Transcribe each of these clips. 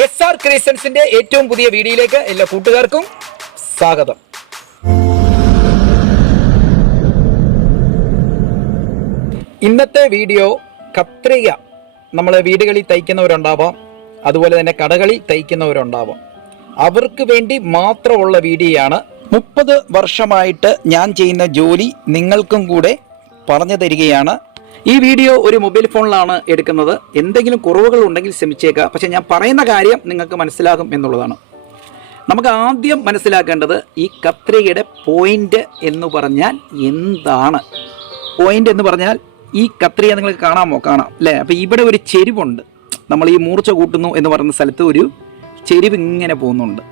SR ക്രിയേഷൻസിന്റെ ഏറ്റവും പുതിയ വീഡിയോയിലേക്ക് എല്ലാ കൂട്ടുകാർക്കും സ്വാഗതം. ഇന്നത്തെ വീഡിയോ കത്രിക നമ്മളെ വീടുകളിൽ തയ്ക്കുന്നവരുണ്ടാവാം, അതുപോലെ തന്നെ കടകളിൽ തയ്ക്കുന്നവരുണ്ടാവാം. അവർക്ക് വേണ്ടി മാത്രമുള്ള വീഡിയോയാണ്. 30 വർഷമായിട്ട് ഞാൻ ചെയ്യുന്ന ജോലി നിങ്ങൾക്കും കൂടെ പറഞ്ഞു തരികയാണ്. ഈ വീഡിയോ ഒരു മൊബൈൽ ഫോണിലാണ് എടുക്കുന്നത്. എന്തെങ്കിലും കുറവുകൾ ഉണ്ടെങ്കിൽ ക്ഷമിച്ചേക്കാം, പക്ഷെ ഞാൻ പറയുന്ന കാര്യം നിങ്ങൾക്ക് മനസ്സിലാകും എന്നുള്ളതാണ്. നമുക്ക് ആദ്യം മനസ്സിലാക്കേണ്ടത് ഈ കത്രികയുടെ പോയിന്റ് എന്ന് പറഞ്ഞാൽ എന്താണ്. പോയിന്റ് എന്ന് പറഞ്ഞാൽ ഈ കത്രിക നിങ്ങൾക്ക് കാണാം അല്ലേ? അപ്പോൾ ഇവിടെ ഒരു ചെരിവുണ്ട്. നമ്മൾ ഈ മൂർച്ച കൂട്ടുന്നു എന്ന് പറയുന്ന സ്ഥലത്ത് ഒരു ചെരിവ് ഇങ്ങനെ പോകുന്നുണ്ട്.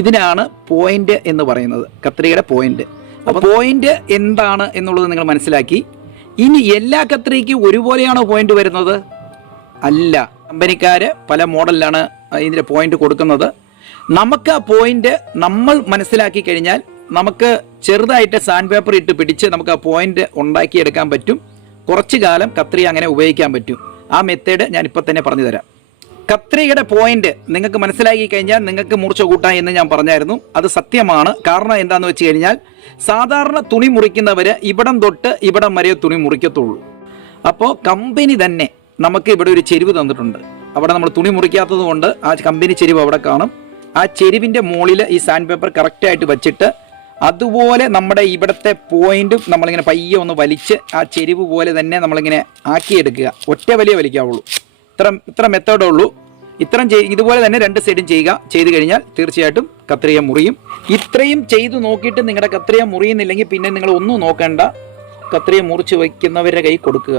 ഇതിനാണ് പോയിന്റ് എന്ന് പറയുന്നത്, കത്രികയുടെ പോയിന്റ്. അപ്പോൾ പോയിന്റ് എന്താണ് എന്നുള്ളത് നിങ്ങൾ മനസ്സിലാക്കി. ഇനി എല്ലാ കത്രികയ്ക്കും ഒരുപോലെയാണോ പോയിന്റ് വരുന്നത്? അല്ല. കമ്പനിക്കാർ പല മോഡലിലാണ് ഇതിൻ്റെ പോയിന്റ് കൊടുക്കുന്നത്. നമുക്ക് ആ പോയിന്റ് നമ്മൾ മനസ്സിലാക്കി കഴിഞ്ഞാൽ നമുക്ക് ചെറുതായിട്ട് സാൻഡ് പേപ്പർ ഇട്ട് പിടിച്ച് നമുക്ക് ആ പോയിന്റ് ഉണ്ടാക്കിയെടുക്കാൻ പറ്റും. കുറച്ചു കാലം കത്രിക അങ്ങനെ ഉപയോഗിക്കാൻ പറ്റും. ആ മെത്തേഡ് ഞാൻ ഇപ്പം തന്നെ പറഞ്ഞു തരാം. കത്രികയുടെ പോയിന്റ് നിങ്ങൾക്ക് മനസ്സിലാക്കി കഴിഞ്ഞാൽ നിങ്ങൾക്ക് മൂർച്ച കൂട്ടാം എന്ന് ഞാൻ പറഞ്ഞായിരുന്നു. അത് സത്യമാണ്. കാരണം എന്താണെന്ന് വെച്ച് കഴിഞ്ഞാൽ സാധാരണ തുണി മുറിക്കുന്നവർ ഇവിടം തൊട്ട് ഇവിടം വരെ തുണി മുറിക്കത്തുള്ളൂ. അപ്പോൾ കമ്പനി തന്നെ നമുക്ക് ഇവിടെ ഒരു ചെരിവ് തന്നിട്ടുണ്ട്. അവിടെ നമ്മൾ തുണി മുറിക്കാത്തത് കൊണ്ട് ആ കമ്പനി ചെരിവ് അവിടെ കാണും. ആ ചെരിവിൻ്റെ മുകളിൽ ഈ സാൻഡ് പേപ്പർ കറക്റ്റായിട്ട് വെച്ചിട്ട് അതുപോലെ നമ്മുടെ ഇവിടുത്തെ പോയിന്റും നമ്മളിങ്ങനെ പയ്യെ ഒന്ന് വലിച്ച് ആ ചെരിവ് പോലെ തന്നെ നമ്മളിങ്ങനെ ആക്കിയെടുക്കുക. ഒറ്റ വലിയ വലിക്കാവുള്ളൂ. ഇത്ര മെത്തേഡേ ഉള്ളൂ. ഇതുപോലെ തന്നെ രണ്ട് സൈഡും ചെയ്ത് കഴിഞ്ഞാൽ തീർച്ചയായിട്ടും കത്രിക മുറിയും. ഇത്രയും ചെയ്തു നോക്കിയിട്ട് നിങ്ങളുടെ കത്രിക മുറിയുന്നില്ലെങ്കിൽ പിന്നെ നിങ്ങൾ ഒന്നും നോക്കേണ്ട, കത്രിക മുറിച്ച് വയ്ക്കുന്നവരുടെ കൈ കൊടുക്കുക.